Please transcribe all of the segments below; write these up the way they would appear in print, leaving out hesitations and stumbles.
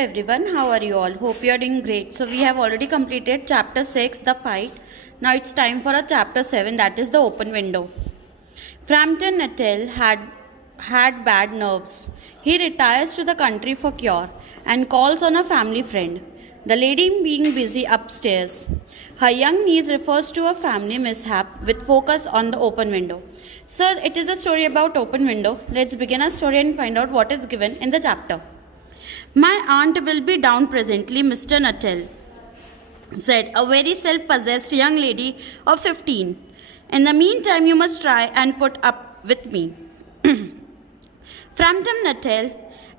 Everyone, how are you all? Hope you are doing great. So we have already completed chapter 6, the fight. Now it's time for a chapter 7, that is the open window. Frampton Natal had bad nerves. He retires to the country for cure and calls on a family friend, the lady being busy upstairs. Her young niece refers to a family mishap with focus on the open window. So it is a story about open window. Let's begin our story and find out what is given in the chapter. My aunt will be down presently, Mr. Nuttall said, a very self-possessed young lady of 15. In the meantime, you must try and put up with me. Frampton Nuttall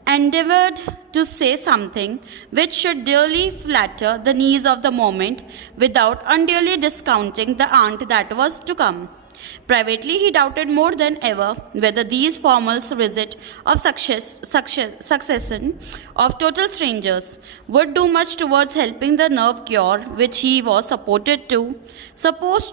endeavoured to say something which should duly flatter the niece of the moment without unduly discounting the aunt that was to come. Privately, he doubted more than ever whether these formal visits of succession of total strangers would do much towards helping the nerve cure which he was supposed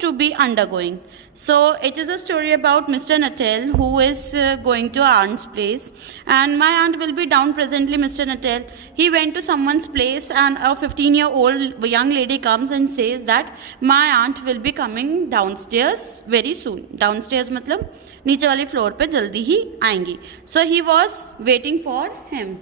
to be undergoing. So, it is a story about Mr. Nuttall who is going to aunt's place, and my aunt will be down presently, Mr. Nuttall. He went to someone's place, and a 15-year-old young lady comes and says that my aunt will be coming downstairs very soon. Downstairs मतलब नीचे वाली floor पे जल्दी ही आएंगी. So he was waiting for him.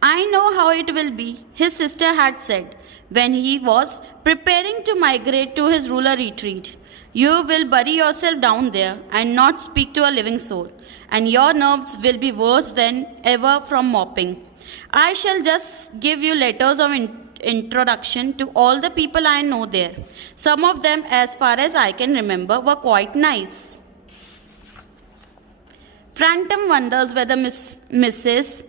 I know how it will be, his sister had said when he was preparing to migrate to his rural retreat. You will bury yourself down there and not speak to a living soul, and your nerves will be worse than ever from mopping. I shall just give you letters of introduction to all the people I know there. Some of them, as far as I can remember, were quite nice. Frampton wonders whether Mrs.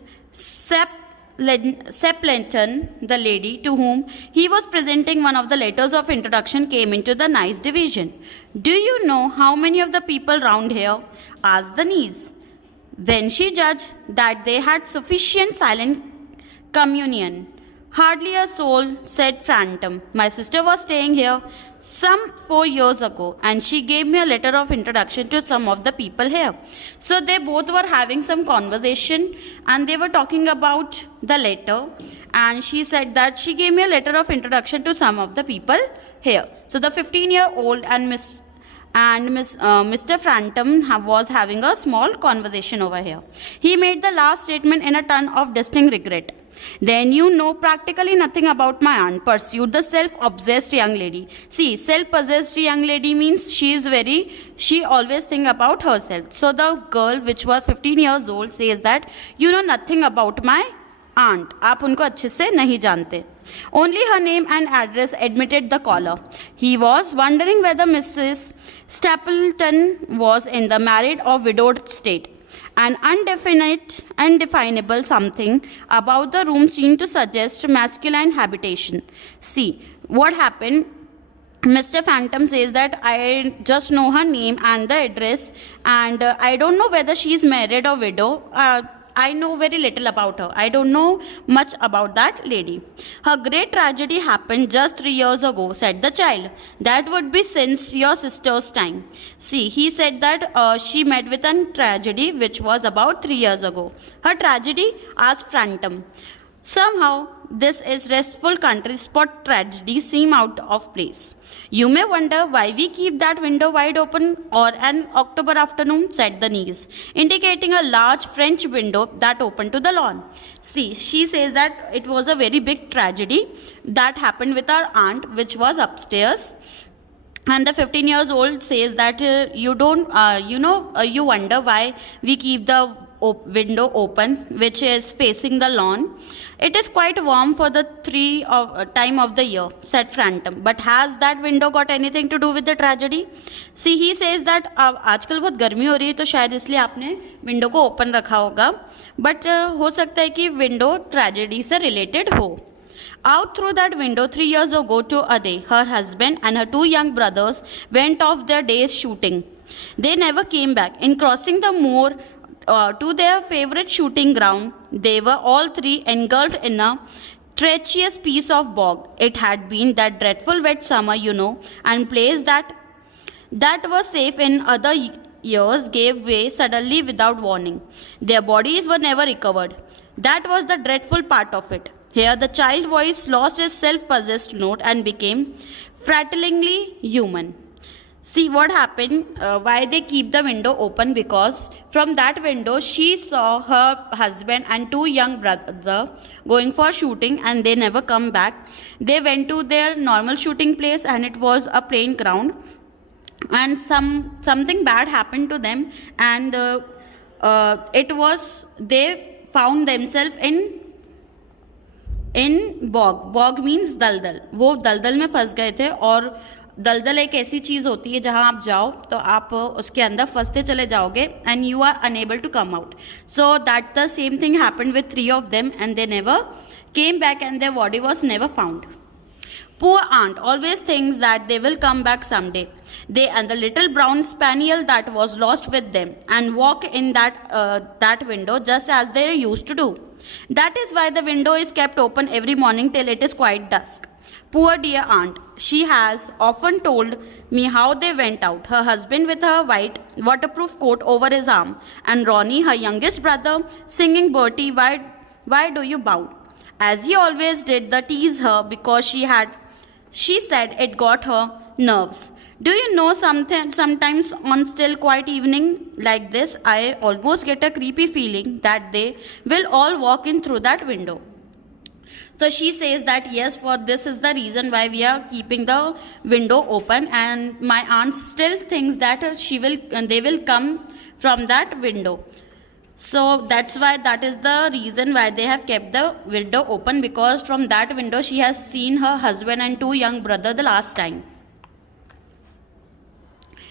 Seplenton, the lady to whom he was presenting one of the letters of introduction, came into the nice division. Do you know how many of the people round here? Asked the niece. When she judged that they had sufficient silent communion. Hardly a soul, said Frampton. My sister was staying here some 4 years ago, and she gave me a letter of introduction to some of the people here. So they both were having some conversation, and they were talking about the letter, and she said that she gave me a letter of introduction to some of the people here. So the 15-year-old and Mr. Frampton was having a small conversation over here. He made the last statement in a tone of distinct regret. Then you know practically nothing about my aunt, pursued the self-obsessed young lady. See, self-possessed young lady means she always think about herself. So the girl, which was 15 years old, says that you know nothing about my aunt. आप उनको अच्छे से नहीं जानते. Only her name and address admitted the caller. He was wondering whether Mrs. Stapleton was in the married or widowed state. An undefinable something about the room seemed to suggest masculine habitation. See, what happened? Mr. Frampton says that I just know her name and the address, and I don't know whether she is married or widow. I know very little about her. I don't know much about that lady. Her great tragedy happened just 3 years ago, said the child. That would be since your sister's time. See, he said that she met with a tragedy which was about 3 years ago. Her tragedy? Asked Frampton. Somehow, this is restful country spot tragedy seem out of place. You may wonder why we keep that window wide open or an October afternoon, said the niece, indicating a large French window that opened to the lawn. See, she says that it was a very big tragedy that happened with our aunt, which was upstairs. And the 15 years old says that you wonder why we keep the window open, which is facing the lawn. It is quite warm for the time of the year, said Frampton. But has that window got anything to do with the tragedy? See, he says that आजकल बहुत गर्मी हो रही है, तो शायद इसलिए आपने विंडो को ओपन रखा होगा. But हो सकता है कि विंडो ट्रेजेडी से रिलेटेड हो. Out through that window 3 years ago to a day, her husband and her 2 young brothers went off their day's shooting. They never came back. In crossing the moor to their favorite shooting ground, they were all three engulfed in a treacherous piece of bog. It had been that dreadful wet summer, and place that were safe in other years gave way suddenly without warning. Their bodies were never recovered. That was the dreadful part of it. Here, the child voice lost its self possessed note and became frattlingly human. See what happened, why they keep the window open, because from that window she saw her husband and two young brother going for shooting and they never come back. They went to their normal shooting place and it was a plain ground, and something bad happened to them, and it was they found themselves in bog means दलदल. वो दलदल में फंस गए थे, और दलदल एक ऐसी चीज़ होती है जहाँ आप जाओ तो आप उसके अंदर फंसते चले जाओगे and you are unable to come out. So that the same thing happened with 3 of them and they never came back and their body was never found. Poor aunt always thinks that they will come back someday. They and the little brown spaniel that was lost with them and walk in that window just as they used to do. That is why the window is kept open every morning till it is quite dusk. Poor dear aunt. She has often told me how they went out, her husband with her white waterproof coat over his arm, and Ronnie, her youngest brother, singing Bertie, why do you bow? As he always did, the tease her because she said it got her nerves. Do you know something? Sometimes on still quiet evening like this, I almost get a creepy feeling that they will all walk in through that window. So she says that yes, for this is the reason why we are keeping the window open, and my aunt still thinks that they will come from that window. So that's why that is the reason why they have kept the window open, because from that window she has seen her husband and two young brother the last time.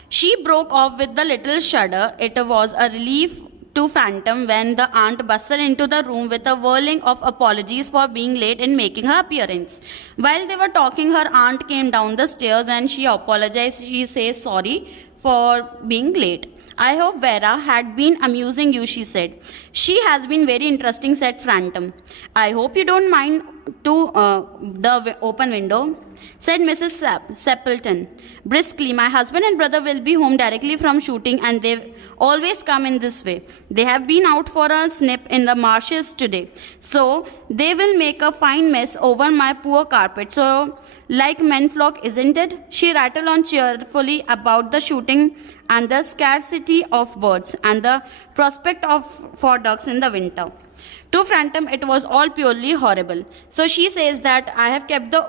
She broke off with the little shudder. It was a relief to Phantom when the aunt bustled into the room with a whirling of apologies for being late in making her appearance. While they were talking, her aunt came down the stairs and she apologized. She says sorry for being late. I hope Vera had been amusing you, she said. She has been very interesting, said Phantom. I hope you don't mind the open window, said Mrs. Sepleton briskly. My husband and brother will be home directly from shooting and they always come in this way. They have been out for a snip in the marshes today, so they will make a fine mess over my poor carpet. So like men flock, isn't it? She rattled on cheerfully about the shooting and the scarcity of birds and the prospect for ducks in the winter. To Phantom, it was all purely horrible. So she says that I have kept the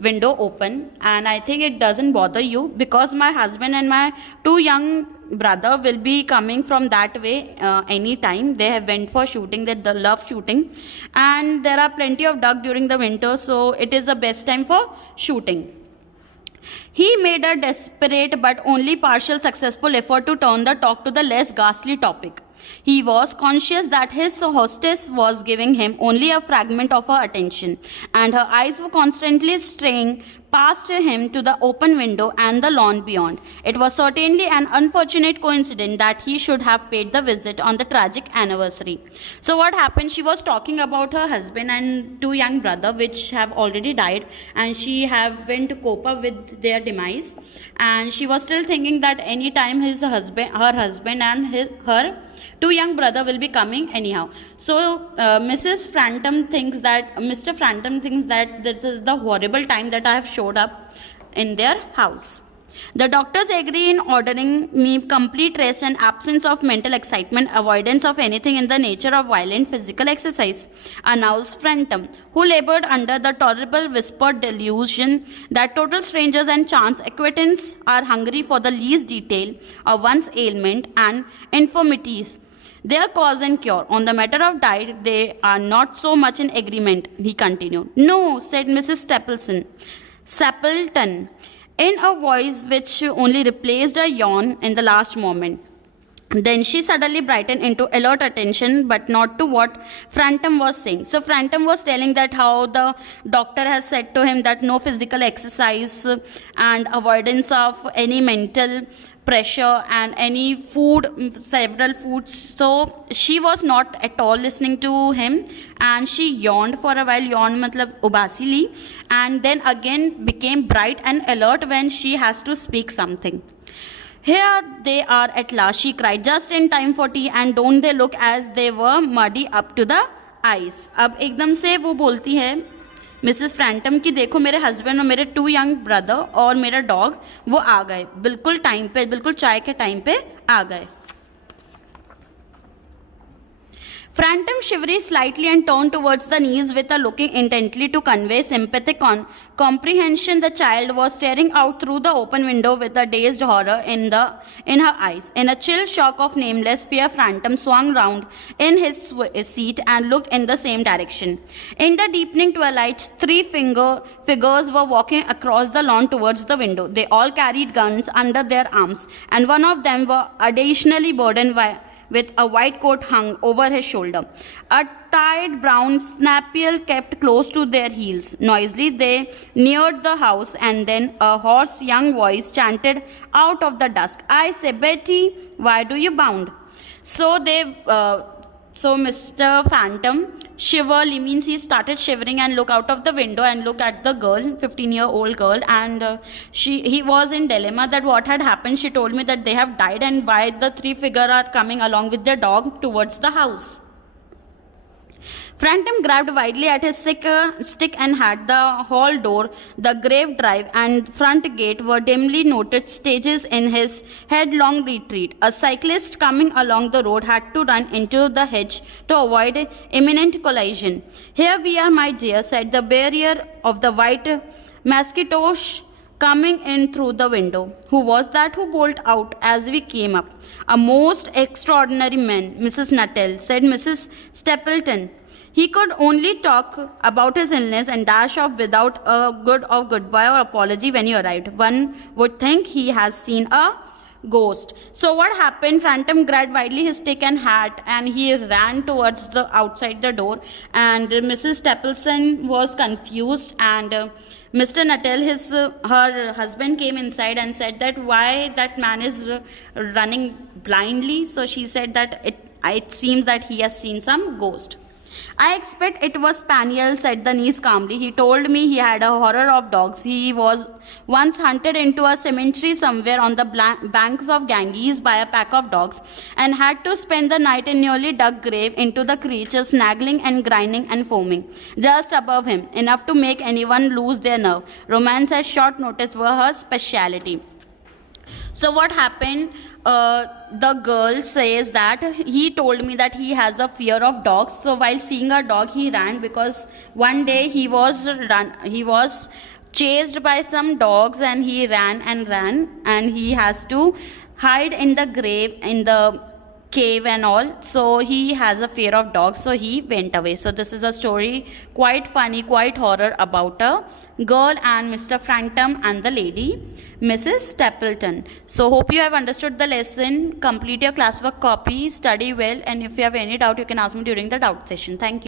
window open and I think it doesn't bother you because my husband and my two young brother will be coming from that way anytime. They have went for shooting, they love shooting, and there are plenty of duck during the winter, so it is the best time for shooting. He made a desperate but only partial successful effort to turn the talk to the less ghastly topic. He was conscious that his hostess was giving him only a fragment of her attention, and her eyes were constantly straying past him to the open window and the lawn beyond. It was certainly an unfortunate coincidence that he should have paid the visit on the tragic anniversary. So what happened? She was talking about her husband and two young brother which have already died, and she have went to cope up with their demise, and she was still thinking that any time her husband and her two young brother will be coming anyhow. So Mr. Phantom thinks that this is the horrible time that I have showed up in their house. The doctors agree in ordering me complete rest and absence of mental excitement, avoidance of anything in the nature of violent physical exercise, announced Phantom, who labored under the tolerable whispered delusion that total strangers and chance acquaintances are hungry for the least detail of one's ailment and infirmities, their cause and cure. On the matter of diet, they are not so much in agreement, he continued. No, said Mrs. Stapleton, in a voice which only replaced a yawn in the last moment. Then she suddenly brightened into alert attention, but not to what Phantom was saying. So Phantom was telling that how the doctor has said to him that no physical exercise and avoidance of any mental pressure and any food, several foods. So she was not at all listening to him, and she yawned for a while. Yawn matlab ubasili, and then again became bright and alert when she has to speak something. Here they are at last, she cried, just in time for tea, and don't they look as they were muddy up to the eyes. अब एकदम से वो बोलती है Mrs फ्रैंटम कि देखो मेरे husband और मेरे 2 यंग ब्रदर और मेरा डॉग वो आ गए, बिल्कुल टाइम पे, बिल्कुल चाय के टाइम पे आ गए. Phantom shivered slightly and turned towards the knees with a looking intently to convey sympathetic comprehension. The child was staring out through the open window with a dazed horror in her eyes. In a chill shock of nameless fear, Phantom swung round in his seat and looked in the same direction. In the deepening twilight, 3 figures were walking across the lawn towards the window. They all carried guns under their arms, and one of them was additionally burdened with a white coat hung over his shoulder. A tired brown spaniel kept close to their heels. Noisily they neared the house, and then a hoarse young voice chanted out of the dusk, "I say, Betty, why do you bound?" So Mr. Phantom shivered means he started shivering and looked out of the window and looked at the girl, 15-year-old girl, and he was in dilemma that what had happened. She told me that they have died, and why the 3 figures are coming along with their dog towards the house. Phantom grabbed wildly at his stick and had the hall door, the grave drive, and front gate were dimly noted stages in his headlong retreat. A cyclist coming along the road had to run into the hedge to avoid imminent collision. "Here we are, my dear," said the bearer of the white mosquitoes coming in through the window. "Who was that who bolted out as we came up?" "A most extraordinary man, Mrs. Nuttall," said Mrs. Stapleton. "He could only talk about his illness and dash off without a goodbye or apology when you arrived. One would think he has seen a ghost." So what happened? Phantom grabbed wildly his stick and hat, and he ran towards the outside the door. And Mrs. Stapleton was confused, and Mr. Nuttall, her husband, came inside and said that why that man is running blindly. So she said that it seems that he has seen some ghost. "I expect it was Spaniel," said the niece calmly. "He told me he had a horror of dogs. He was once hunted into a cemetery somewhere on the banks of Ganges by a pack of dogs, and had to spend the night in nearly dug grave into the creatures snaggling and grinding and foaming just above him, enough to make anyone lose their nerve. Romance at short notice were her speciality." So what happened? The girl says that he told me that he has a fear of dogs. So while seeing a dog, he ran, because one day he was chased by some dogs, and he ran, and he has to hide in the grave, in the cave and all. So he has a fear of dogs, so he went away. So this is a story, quite funny, quite horror, about a girl and Mr. Phantom and the lady Mrs. Stapleton. So hope you have understood the lesson. Complete your classwork copy, study well, and if you have any doubt you can ask me during the doubt session. Thank you.